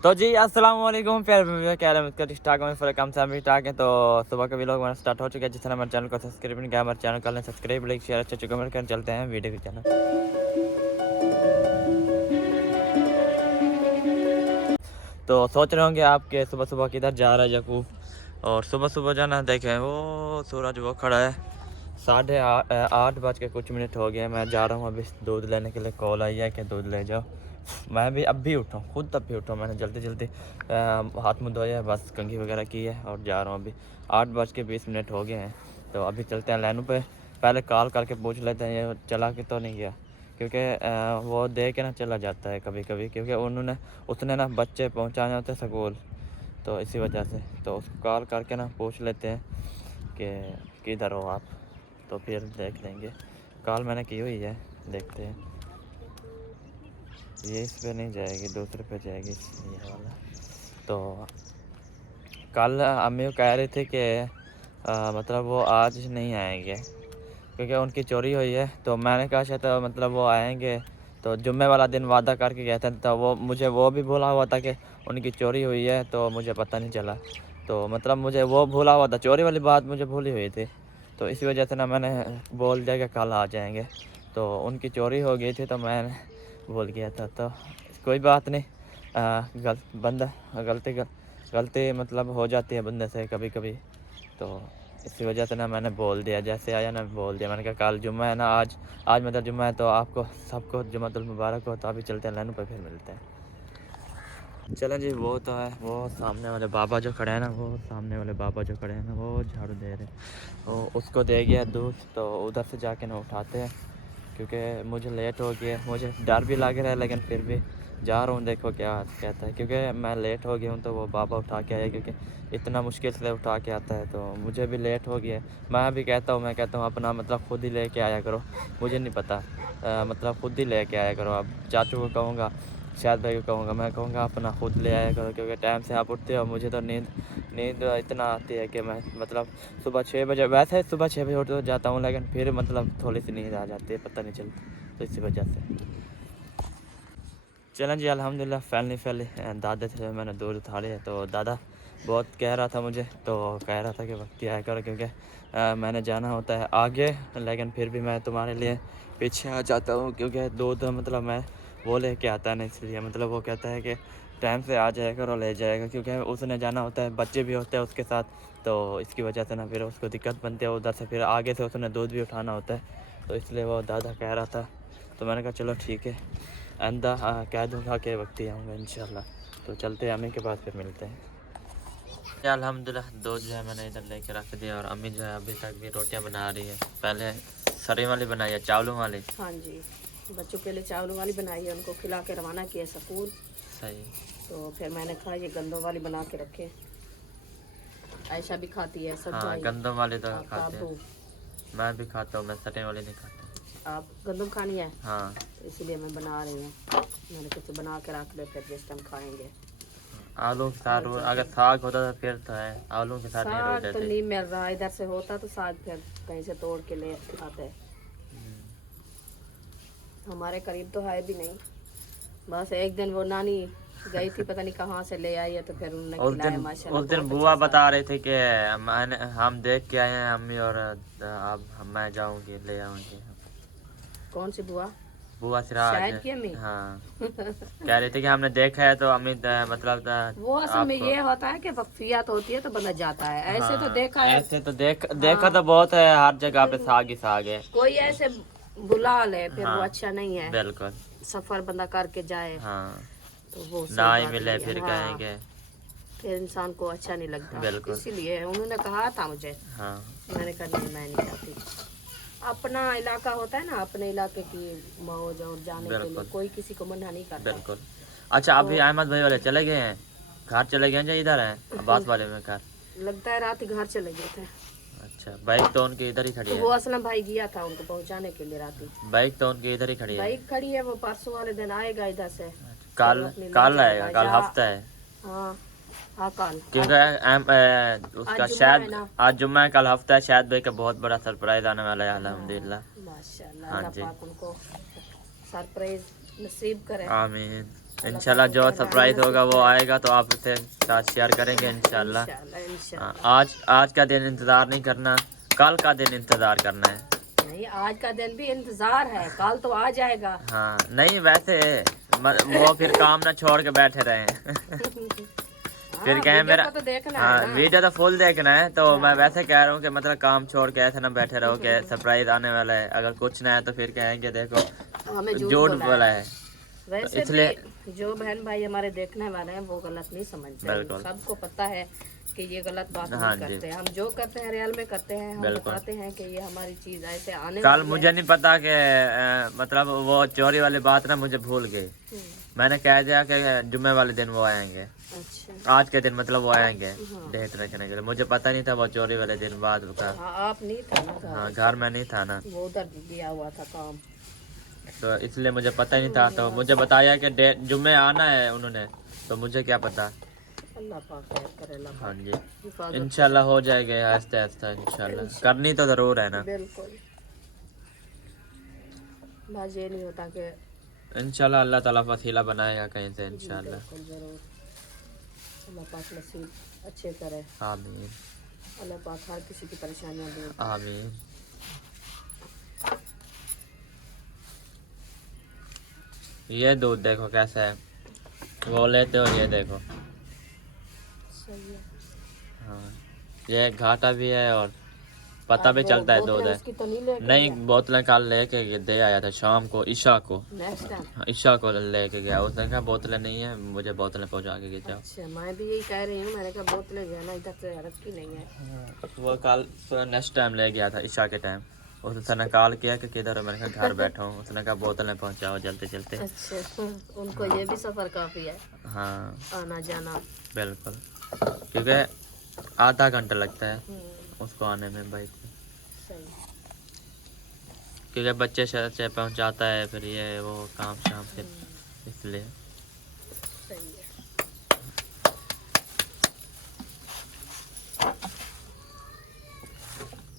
तो जी अस्सलाम वालेकुम प्यारे भाइयों, क्या हाल है? ठीक ठाक है, काम से भी ठाक है। तो सुबह का व्लॉग हमारा स्टार्ट हो चुका है। जिस तरह हमारे चैनल को सब्सक्राइब नहीं किया, हमारे चैनल को सब्सक्राइब, लाइक, शेयर, अच्छे कमेंट कर चलते हैं वीडियो के चैनल। तो सोच रहे होंगे आपके सुबह सुबह किधर जा रहा है यकूब। और सुबह सुबह जाना, देखें वो सूरज वो खड़ा है। 8:08 हो गए। मैं जा रहा हूँ अभी दूध लेने के लिए। कॉल आई है कि दूध ले जाओ। मैं भी अब भी उठा हूँ, खुद तब भी उठा हूँ। मैंने जल्दी जल्दी हाथ मुँह धोया, बस कंघी वगैरह की है और जा रहा हूँ अभी। 8:20 हो गए हैं। तो अभी चलते हैं लाइनों पे। पहले कॉल करके पूछ लेते हैं ये चला के तो नहीं गया, क्योंकि वो दे के ना चला जाता है कभी कभी, क्योंकि उसने ना बच्चे पहुँचाने होते स्कूल, तो इसी वजह से। तो उसको कॉल करके ना पूछ लेते हैं कि किधर हो आप, तो फिर देख लेंगे। कॉल मैंने की हुई है, देखते हैं। ये इस पे नहीं जाएगी, दूसरे पे जाएगी ये वाला। तो कल अम्मी कह रही थी कि मतलब वो आज नहीं आएंगे क्योंकि उनकी चोरी हुई है। तो मैंने कहा शायद मतलब वो आएंगे, तो जुम्मे वाला दिन वादा करके गए थे। तो मुझे वो भी भूला हुआ था कि उनकी चोरी हुई है, तो मुझे पता नहीं चला। तो मतलब मुझे वो भूला हुआ था, चोरी वाली बात मुझे भूली हुई थी। तो इसी वजह से ना मैंने बोल दिया कि कल आ जाएंगे। तो उनकी चोरी हो गई थी तो मैं भूल गया था। तो कोई बात नहीं, बंदा गलती मतलब हो जाती है बंदे से कभी कभी। तो इसी वजह से ना मैंने बोल दिया, जैसे आया ना बोल दिया। मैंने कहा कल जुम्मा है ना, आज मतलब जुम्मा है, तो आपको सबको जुम्मतुल मुबारक हो। तो अभी चलते हैं लाइन पर, फिर मिलते हैं। चलें जी, वो तो है, वो सामने वाले बाबा जो खड़े हैं ना, वो सामने वाले बाबा जो खड़े हैं ना, वो झाड़ू दे रहे हैं। वो उसको दे गया दूध, तो उधर से जाके ना उठाते हैं, क्योंकि मुझे लेट हो गया। मुझे डर भी लग रहा है, लेकिन फिर भी जा रहा हूँ, देखो क्या कहता है। क्योंकि मैं लेट हो गया हूँ, तो वो बाबा उठा के आया, क्योंकि इतना मुश्किल से उठा के आता है। तो मुझे भी लेट हो गया। मैं कहता हूँ अपना मतलब खुद ही लेके आया करो, मुझे नहीं पता, मतलब खुद ही लेके आया करो। अब चाचू को कहूँगा, शायद भाई को कहूँगा, मैं कहूँगा अपना खुद ले आया करो, क्योंकि टाइम से आप उठते हो। मुझे तो नींद इतना आती है कि मैं मतलब सुबह 6 बजे, वैसे सुबह 6 बजे उठ जाता हूँ, लेकिन फिर मतलब थोड़ी सी नींद आ जाती है, पता नहीं चलता। तो इसी वजह से चलें जी, अल्हम्दुलिल्लाह फैली दादा से मैंने दूध उठा लिया। तो दादा बहुत कह रहा था मुझे, तो कह रहा था कि वक्त आया करो, क्योंकि मैंने जाना होता है आगे, लेकिन फिर भी मैं तुम्हारे लिए पीछे आ जाता हूँ, क्योंकि दूध मतलब मैं वो लेके आता नहीं, इसलिए मतलब वो कहता है कि टाइम से आ जाएगा और ले जाएगा, क्योंकि उसने जाना होता है, बच्चे भी होते हैं उसके साथ। तो इसकी वजह से ना फिर उसको दिक्कत बनती है, उधर से फिर आगे से उसने दूध भी उठाना होता है। तो इसलिए वो दादा कह रहा था। तो मैंने कहा चलो ठीक है, आइंदा कह दूँगा कि वक्त ही आऊँगा इंशाल्लाह। तो चलते हैं, अम्मी के पास फिर मिलते हैं। अल्हम्दुलिल्लाह दूध जो है मैंने इधर लेके रख दिया, और अम्मी जो है अभी तक भी रोटियां बना रही है। पहले सरी वाली बनाई है, चावलों वाली। हाँ जी, बच्चों के लिए चावलों वाली बनाई है, उनको खिला के रवाना किया स्कूल। सही। तो फिर मैंने कहा ये गंदों वाली बना के रखे। आयशा भी खाती है, सब हाँ, भाई गंदम वाली तो खाते काबू। हैं। मैं भी खाता हूँ, मैं सटे वाली नहीं खाता। आप गंदम खानी है, हाँ, इसीलिए मैं बना रही हूँ। मैंने कुछ बना के रख ले, फिर जिस टाइम खाएंगे। आलू के साथ अगर साग होता तो फिर तो है, आलू के साथ नहीं रोज साग तो देते। नहीं मिल रहा, इधर से होता तो साग फिर कहीं से तोड़ के ले आते। हमारे करीब तो है भी नहीं। बस एक दिन वो नानी गई थी, पता नहीं कहाँ से ले आई है, तो फिर उन्होंने खिलाया माशाल्लाह, उस दिन बहुत बुआ अच्छा बता साग। रही थी कि हम देख के आए हैं अम्मी, और अब मैं जाऊंगी ले आऊंगी। कौन सी बुआ? बुआ सिराज। शायद की अम्मी। हाँ, कह रही थी कि हमने देखा है, तो अम्मी मतलब वो असल में आपको। ये होता है कि वक्फियत होती है तो बंदा जाता है, ऐसे तो हाँ, देखा है। ऐसे तो देखा तो हाँ, बहुत है, हर जगह पे साग ही साग है। कोई ऐसे बुला ले फिर वो हाँ, अच्छा नहीं है। बिल्कुल। सफर बंदा करके जाए हाँ, तो वो सही ना ही बात मिले नहीं है। फिर हाँ, कहेंगे। फिर इंसान को अच्छा नहीं लगता, बिल्कुल। इसीलिए उन्होंने कहा था मुझे। हाँ, मैंने कहा नहीं, मैं नहीं चाहती। अपना इलाका होता है ना, अपने इलाके की मौज और जाने के लिए बिल्कुल कोई किसी को मना नहीं करता। बिल्कुल। अच्छा, तो अभी अहमद भाई वाले चले गए हैं, घर चले गए हैं या इधर हैं अब्बास वाले में घर? लगता है रात ही घर चले गए थे। अच्छा, बाइक तो उनकी इधर ही खड़ी तो है। वो असलम भाई गया था उनको पहुंचाने के लिए रात ही। बाइक तो उनकी इधर ही खड़ी है। बाइक खड़ी है, वो परसों वाले दिन आएगा इधर से, फिर कल अपनी ले कल आएगा, जाएगा कल या। हफ्ता है। हाँ हाँ, कल क्योंकि उसका आज जुम्मा है शायद ना। आज जुम्मा है, कल हफ्ता है। शायद भाई का बहुत बड़ा सरप्राइज आने वाला है, हाँ, अल्हम्दुलिल्लाह। माशाल्लाह, हाँ अल्लाह जी, पाक उनको सरप्राइज नसीब करे। आमीन। इंशाल्लाह जो सरप्राइज होगा वो आएगा तो आप उसके साथ शेयर करेंगे इंशाल्लाह। आज का दिन इंतज़ार नहीं करना, कल का दिन इंतज़ार करना है। नहीं, आज का दिन भी इंतजार है, कल तो आ जाएगा। हाँ नहीं वैसे वो फिर काम ना छोड़ के बैठे रहे फिर कहें मेरा तो देखना हाँ है ना। वीडियो तो फुल देखना है, तो मैं वैसे कह रहा हूँ कि मतलब काम छोड़ के ऐसे ना बैठे रहो कि सरप्राइज आने वाला है, अगर कुछ ना है तो फिर कहेंगे देखो हमें झूठ बोला है। वैसे इसलिए भी जो बहन भाई हमारे देखने वाले हैं वो गलत नहीं समझते, बिल्कुल। सबको पता है कि ये गलत बात हाँ नहीं जी। करते। हम जो करते हैं रियल में करते हैं, हम बिल्कुल। बताते हैं कि ये हमारी चीज ऐसे आने कल वाली है। मुझे नहीं पता कि मतलब वो चोरी वाली बात ना मुझे भूल गई। मैंने कह दिया कि जुम्मे वाले दिन वो आएंगे, अच्छा आज के दिन मतलब वो आएंगे डेट रखने के लिए। मुझे पता नहीं था वो चोरी वाले दिन बाद का। हाँ, आप नहीं था ना घर, हाँ घर में नहीं था ना, वो उधर दिया हुआ था काम। तो इसलिए मुझे पता ही नहीं था। तो मुझे बताया कि डेट जुम्मे आना है उन्होंने, तो मुझे क्या पता। अल्लाह पाक खैर करे, अल्लाह हाँ पाक जी हिफाजत इंशाल्लाह हो जाएगा आहिस्ता आहिस्ता इंशाल्लाह, करनी तो ज़रूर है ना। बिल्कुल। बस ये नहीं होता कि इंशाल्लाह अल्लाह ताला वसीला बनाएगा कहीं से इंशाल्लाह। बिल्कुल जरूर, अल्लाह पाक नसीब अच्छे करे, आमीन अल्लाह पाक हर किसी की परेशानियां दूर। आमीन। ये दूध देखो कैसा है, वो लेते हो ये देखो। सही है। हाँ ये घाटा भी है और पता भी चलता है दूध बोतलें है। उसकी तो नहीं लेके नहीं बोतलें कल लेके दे आया था शाम को, ईशा को। Next time. हाँ, ईशा को लेके गया, उसने कहा बोतलें नहीं है, मुझे बोतलें पहुंचा के जाओ। अच्छा, मैं भी यही कह रही हूँ, मैंने कहा बोतलें जो है ना इधर से रखी नहीं है। वो कल नेक्स्ट टाइम ले गया था ईशा के टाइम, उसने कॉल किया कि किधर हो, मैंने कहा घर बैठा हूँ। उसने कहा बोतलें पहुंचाओ जल्दी जल्दी। अच्छा, उनको ये भी सफर काफी है, हाँ आना जाना। बिल्कुल, क्योंकि आधा घंटा लगता है उसको आने में बाइक में, सही क्योंकि बच्चे शहर से पहुंचाता है फिर ये वो काम शाम फिर इसलिए। सही है।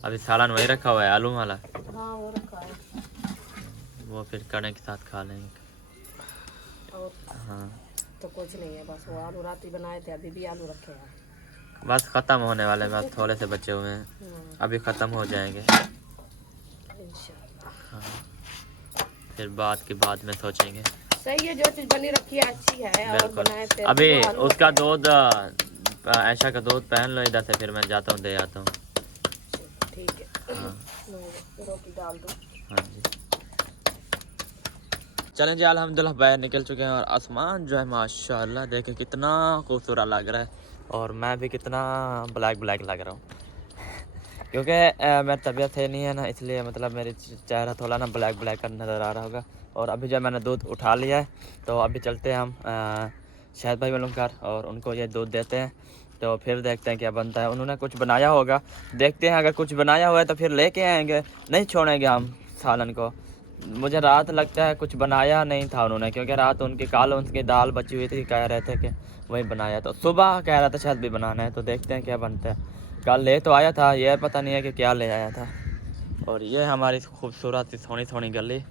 अभी सालन वही रखा हुआ है आलू वाला, हाँ वो रखा है, वो फिर कड़े के साथ खा लेंगे। और हाँ तो कुछ नहीं है, बस वो आलू रात ही बनाए थे, अभी भी आलू रखे हैं। बस ख़त्म होने वाले, बस थोड़े से बचे हुए हैं, अभी ख़त्म हो जाएंगे इंशाल्लाह। हाँ फिर बाद में सोचेंगे। सही है, जो चीज बनी रखी है अच्छी है, और बिल्कुल। बनाए फिर अभी वो आलू उसका रखे हैं। दूध ऐशा का दूध पहन लो इधर से, फिर मैं जाता हूँ दे आता हूँ। ठीक है, हाँ रोटी डाल दो। हाँ जी चलें जी, अल्हम्दुलिल्लाह बाहर निकल चुके हैं और आसमान जो है माशाल्लाह देखें कितना खूबसूरत लग रहा है, और मैं भी कितना ब्लैक ब्लैक लग रहा हूँ क्योंकि मेरी तबीयत है नहीं है ना, इसलिए मतलब मेरी चेहरा थोड़ा ना ब्लैक ब्लैक नज़र आ रहा होगा। और अभी जो मैंने दूध उठा लिया है, तो अभी चलते हैं हम शाहिद भाई वालों घर और उनको ये दूध देते हैं, तो फिर देखते हैं क्या बनता है। उन्होंने कुछ बनाया होगा, देखते हैं, अगर कुछ बनाया हुआ है तो फिर लेके आएंगे, नहीं छोड़ेंगे हम सालन को। मुझे रात लगता है कुछ बनाया नहीं था उन्होंने, क्योंकि रात उनकी काल उनकी दाल बची हुई थी, कह रहे थे कि वही बनाया, तो सुबह कह रहा था शायद भी बनाना है, तो देखते हैं क्या बनता है। कल ले तो आया था, ये पता नहीं है कि क्या ले आया था। और ये हमारी खूबसूरत सी सोनी सोनी गली,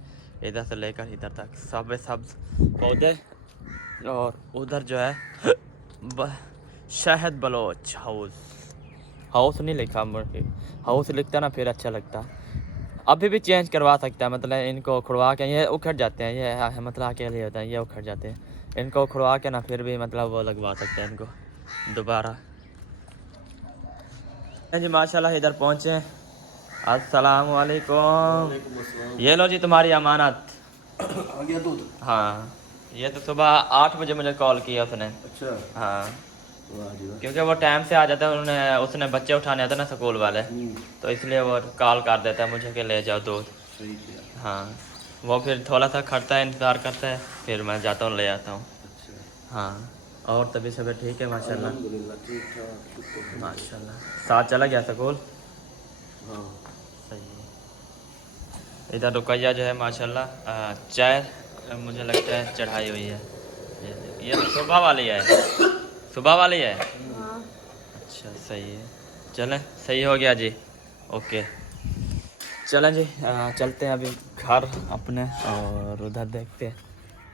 इधर से लेकर इधर तक सब सब्ज पौधे, और उधर जो है शहद बलोच हाउस नहीं लिखा, हाउस लिखता ना फिर अच्छा लगता। अभी भी चेंज करवा सकता है, मतलब इनको उखड़वा के, ये उखड़ जाते हैं, ये मतलब अकेले होता है, ये उखड़ जाते हैं, इनको उखड़वा के ना फिर भी मतलब वो लगवा सकते हैं इनको दोबारा। जी माशाल्लाह इधर पहुँचे, अस्सलाम वालेकुम। ये लो जी तुम्हारी अमानत। आ गया दूध। हाँ ये तो सुबह 8 बजे मुझे कॉल किया उसने। अच्छा हाँ वाह जी वाह। क्योंकि वो टाइम से आ जाता है, उसने बच्चे उठाने आते ना स्कूल वाले, तो इसलिए वो कॉल कर देता है मुझे कि ले जाओ दूध। सही किया। हाँ वो फिर थोड़ा सा खड़ता है, इंतज़ार करता है, फिर मैं जाता हूँ ले आता हूँ। अच्छा हाँ और तभी सब ठीक है माशाल्लाह। अल्हम्दुलिल्लाह ठीक ठाक शुक्र है। माशाल्लाह साथ चला गया स्कूल। हाँ सही है। इधर रुकैया जो है माशाल्लाह चाय मुझे लगता है चढ़ाई हुई है, ये तो सुबह वाली है, सुबह वाली है। अच्छा सही है, चलें सही हो गया जी, ओके चलें जी चलते हैं अभी घर अपने, और उधर देखते हैं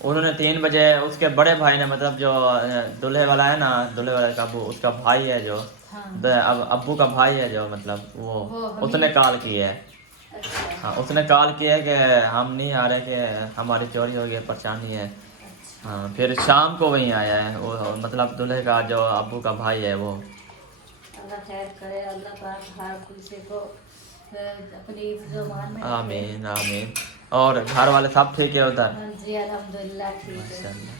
उन्होंने 3 बजे उसके बड़े भाई ने मतलब जो दूल्हे वाला है ना, दूल्हे वाले का अब्बू, उसका भाई है जो अब अब्बू का भाई है जो मतलब वो उसने कॉल की है। अच्छा हाँ उसने कॉल किया है कि हम नहीं आ रहे, कि हमारी चोरी हो गई, परेशानी है। हाँ फिर शाम को वहीं आया है वो, मतलब दूल्हे का जो अब्बू का भाई है वो। अल्लाह खैर करे, अल्लाह पाक हर किसी को अपनी ज़ुबान में। आमीन आमीन। और घर वाले सब ठीक है उधर? हाँ जी अल्हम्दुलिल्लाह ठीक है। माशाल्लाह।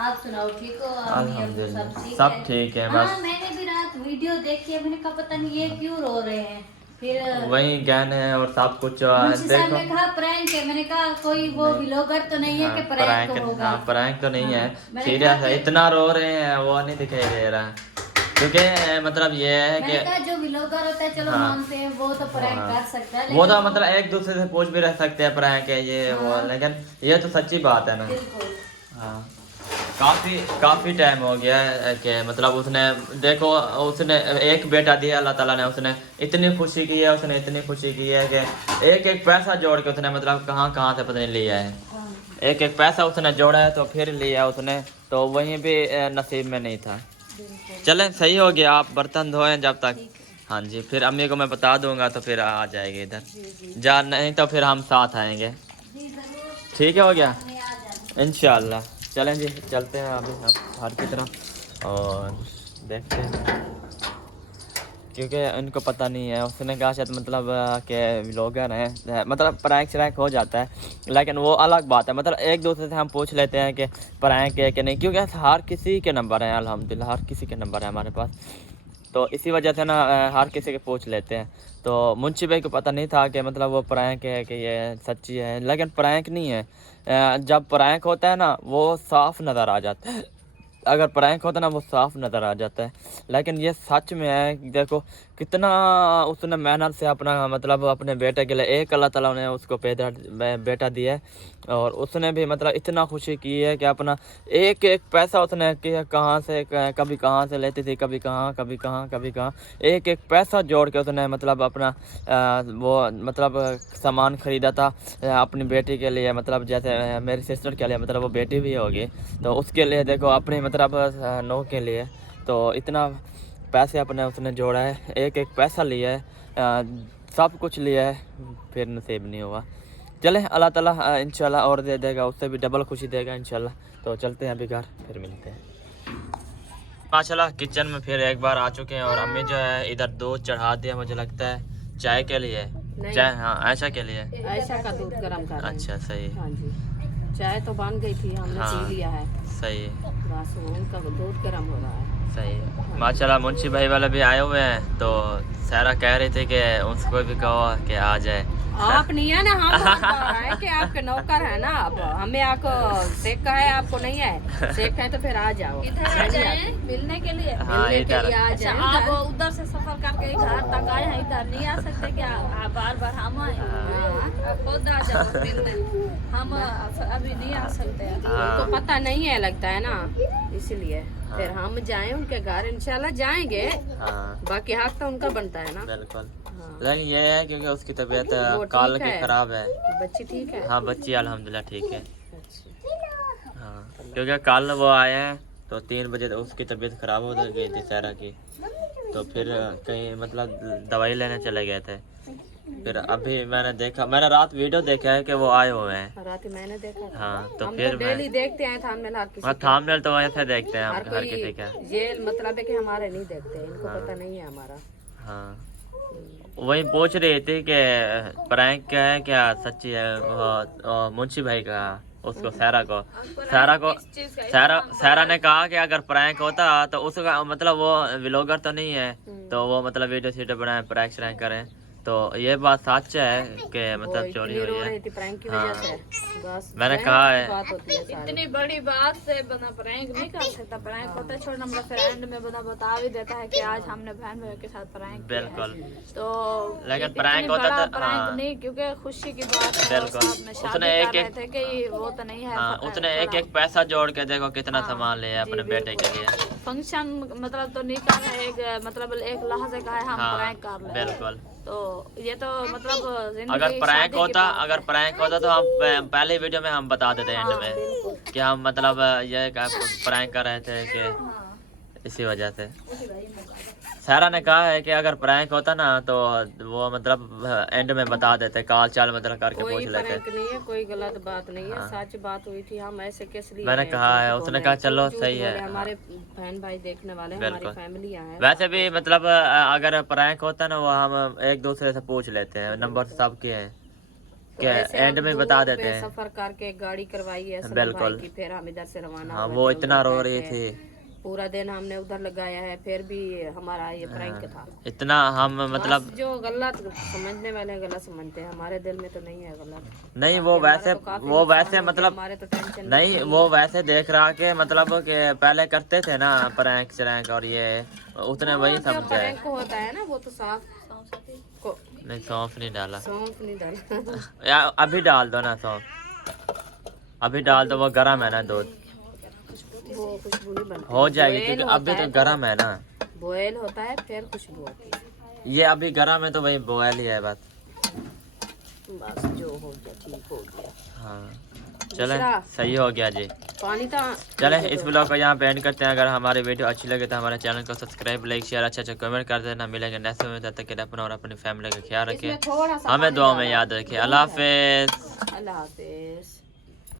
आप सुनाओ ठीक हो? अम्मी अब्बू अल्हम्दुलिल्लाह सब ठीक सब है? ठीक है। हाँ बस मैंने भी रात वीडियो देखी है, मैंने कहा पता नहीं ये क्यों रो रहे हैं। फिर वही गहने और सब कुछ मुंशी साहब देखो। ने कहा प्रैंक है, मैंने कहा कोई वो व्लॉगर तो नहीं है कि प्रैंक होगा। हाँ प्रैंक तो नहीं है, मैंने सीरियस कहा है। कि- इतना रो रहे हैं वो नहीं दिखाई दे रहा, क्योंकि मतलब ये है मैंने कि कहा जो व्लॉगर होता है चलो हाँ। मानते हैं वो तो प्रैंक हाँ। कर सकता है, वो तो लेकिन मतलब एक दूसरे से पूछ भी रह सकते हैं प्रैंक है ये वो, लेकिन ये तो सच्ची बात है ना। बिल्कुल हाँ काफी टाइम हो गया है कि मतलब उसने देखो, उसने एक बेटा दिया अल्लाह ताला ने, उसने इतनी खुशी की है, उसने इतनी खुशी की है कि एक एक पैसा जोड़ के उसने मतलब कहाँ कहाँ से पता नहीं लिया है। हाँ। एक एक पैसा उसने जोड़ा है तो फिर लिया उसने, तो वहीं भी नसीब में नहीं था। बिल्कुल चलें सही हो गया, आप बर्तन धोएं जब तक। ठीक है। हाँ जी फिर अम्मी को मैं बता दूंगा तो फिर आ जाएगी इधर। जी जी जा नहीं तो फिर हम साथ आएंगे। जी जरूर ठीक है हो गया मैं आ जाऊँ। इंशाल्लाह। चलें जी चलते हैं अभी हम घर की तरफ और देखते हैं, क्योंकि इनको पता नहीं है। उसने कहा शायद मतलब कि व्लॉगर हैं, मतलब प्रैंक श्रैंक हो जाता है, लेकिन वो अलग बात है। मतलब एक दूसरे से हम पूछ लेते हैं कि प्रैंक है कि नहीं, क्योंकि हर किसी के नंबर हैं अल्हम्दुलिल्लाह, हर किसी के नंबर है हमारे पास, तो इसी वजह से ना हर किसी के पूछ लेते हैं। तो मुंशी भाई को पता नहीं था कि मतलब वो प्रैंक है कि ये सच्ची है, लेकिन प्रैंक नहीं है। जब प्रैंक होता है ना वो साफ नज़र आ जाता है, अगर प्रैंक होता ना वो साफ नज़र आ जाता है, लेकिन ये सच में है। देखो कितना उसने मेहनत से अपना मतलब अपने बेटे के लिए, एक अल्लाह ताला ने उसको बेटा दिया है, और उसने भी मतलब इतना खुशी की है कि अपना एक एक पैसा उसने कहाँ से कभी कहाँ से लेती थी, कभी कहाँ कभी कहाँ कभी कहाँ, एक एक पैसा जोड़ के उसने मतलब अपना वो मतलब सामान ख़रीदा था अपनी बेटी के लिए। मतलब जैसे मेरी सिस्टर के लिए, मतलब वो बेटी भी होगी तो उसके लिए देखो अपनी मतलब नौ के लिए, तो इतना पैसे अपने उसने जोड़ा है, एक एक पैसा लिया है, सब कुछ लिया है, फिर नसीब नहीं हुआ। चले अल्लाह ताला इंशाल्लाह और दे देगा, उससे भी डबल खुशी देगा इंशाल्लाह। तो चलते हैं अभी घर, फिर मिलते हैं। माशाल्लाह किचन में फिर एक बार आ चुके हैं, और अम्मी जो है इधर दूध चढ़ा दिया, मुझे लगता है चाय के लिए, चाय हाँ आयशा के लिए। ऐसा का दूध गर्म कर रहे हैं। अच्छा सही हाँ जी चाय तो बन गई थी, हमने हाँ। पी लिया है, सही बस वो उनका दूध गर्म हो रहा है। सही माशाल्लाह। मुंशी भाई वाले भी आए हुए हैं, तो सारा कह रहे थे कि उसको भी कहो कि आ जाए। आप नहीं है ना, हम है कि आपके नौकर है ना, आप हमें आपको सेक का है, आपको नहीं है सेक है तो फिर आ जाओ मिलने के लिए। हाँ मिलने के इधर लिए आ जाए। आप उधर से सफर करके घर तक आए हैं, इधर नहीं आ सकते क्या? आप बार बार हम आए, आप खुद आ जाओ मिलने, हम अभी नहीं आ सकते। उनको पता नहीं है लगता है ना, इसलिए फिर हम जाएं उनके घर, इंशाल्लाह जाएंगे, हाँ बाकी हक तो उनका बनता है ना। बिल्कुल। हाँ। लेकिन ये है क्योंकि उसकी तबीयत वो काल ठीक की है। खराब है। बच्ची ठीक है। हाँ बच्ची अल्हम्दुलिल्लाह ठीक है। अच्छा। हाँ क्योंकि कल वो आए हैं तो 3 बजे उसकी तबीयत खराब हो गई थी सारा की, तो फिर कहीं मतलब दवाई लेने चले गए थे। फिर अभी मैंने देखा, मैंने रात वीडियो देखा है कि वो आए हुए हैं। रात मैंने देखा था। हाँ तो हम फिर तो मैं डेली देखते हैं थामनेल हर किसी हाँ के। थांबनेल तो ऐसे देखते हैं हम हर हर किसी का। कोई ये मतलब है कि हमारे नहीं देखते, इनको पता नहीं है हमारा। हाँ वही पूछ रही थी कि प्रैंक क्या है, क्या सच्ची है। मुंशी भाई का उसको सारा ने कहा कि अगर प्रैंक होता तो उसका मतलब वो व्लॉगर तो नहीं है, तो वो मतलब वीडियो शीडियो बनाए प्रैंक श्रैंक करें, तो ये बात सच है कि मतलब चोरी इतनी रो हुई है। रही थी प्रैंक की वजह से, बस मैंने बहन कहा की है। बात होती है सारी। इतनी बड़ी बात से बना प्रैंक नहीं कर सकता। प्रैंक होता है छोड़, नंबर फिर एंड में बता भी देता है कि आज हमने बहन भाई के साथ प्रैंक किया है। बिल्कुल तो लेकिन इतनी प्रैंक होता बड़ा तो प्रैंक हाँ नहीं, क्योंकि खुशी की बात है। बिल्कुल। साथ में शादी उसने कर एक रहे थे कि वो तो नहीं है। हाँ उसने एक एक पैसा जोड़ के देखो कितना सामान लिया अपने बेटे के लिए। फंक्शन मतलब तो नहीं कर रहे एक मतलब एक लहजे का है हम हाँ प्रैंक कर रहे हैं बिल्कुल। तो ये तो मतलब जिंदगी अगर प्रैंक शादी की होता बात है। अगर प्रैंक होता तो हम पहले वीडियो में हम बता देते एंड में कि हम मतलब ये प्रैंक कर रहे थे कि इसी वजह से। सारा ने कहा है कि अगर प्रैंक होता ना तो वो मतलब एंड में बता देते, काल चाल मतलब करके कोई पूछ लेते। प्रैंक नहीं है, कोई गलत बात नहीं है, सच बात हुई थी। हम ऐसे किस लिए मैंने हैं, कहा है, झूठ उसने बोले, कहा क्यों चलो झूठ सही है। बोले? हमारे बहन भाई देखने वाले हैं, हमारी बिल्कुल। फैमिलियां हैं। वैसे भी मतलब अगर प्रैंक होता ना वो हम एक दूसरे से पूछ लेते हैं, नंबर सबके हैं तो कि ऐसे एंड हम में दूर बता पे देते हैं। सफर करके गाड़ी करवाई है असलम बिल्कुल। भाई की, फिर हम इधर से रवाना हाँ हुए वो थे, इतना उधर रो रही बैठे। थी, पूरा दिन हमने उधर लगाया है, फिर भी हमारा ये प्रैंक था। इतना हम मतलब बस जो गलत समझने वाले हैं, गलत समझते हैं, हमारे दिल में तो नहीं है गलत। नहीं वो हमारा वैसे तो काफी वो नुकसान वैसे हो गया, मतलब हमारे तो टेंशन नहीं वो वैसे देख रहा के मतलब कि पहले करते थे ना प्रैंक श्रैंक और ये उतने वही जो समझे। प्रैंक होता है ना वो तो साफ को नहीं सौंफ नहीं डाला सौंफ नहीं डाला। या अभी डाल दो ना सौंफ, अभी डाल दो, वो गर्म है ना दूध, वो खुशबू नहीं बनती, हो जाएगी बॉयल क्योंकि अभी होता तो गर्म है ना, बॉयल होता है फिर खुशबू होती है। ये अभी गर्म है तो वही बॉयल ही है बात। बस जो हो गया ठीक हो गया। हाँ चले दूसरा? सही हो गया जी। पानी तो चले इस ब्लॉग को यहाँ पे एंड करते हैं। अगर हमारी वीडियो अच्छी लगे तो हमारे चैनल को सब्सक्राइब लाइक शेयर अच्छा कमेंट कर देना। मिलेंगे नेक्स्ट में, तब तक के लिए अपना और अपनी फैमिली का ख्याल रखें, इसमें थोड़ा सा हमें पानी दुआ में डाला। याद रखें। अल्लाह हाफिज़। अल्लाह हाफिज।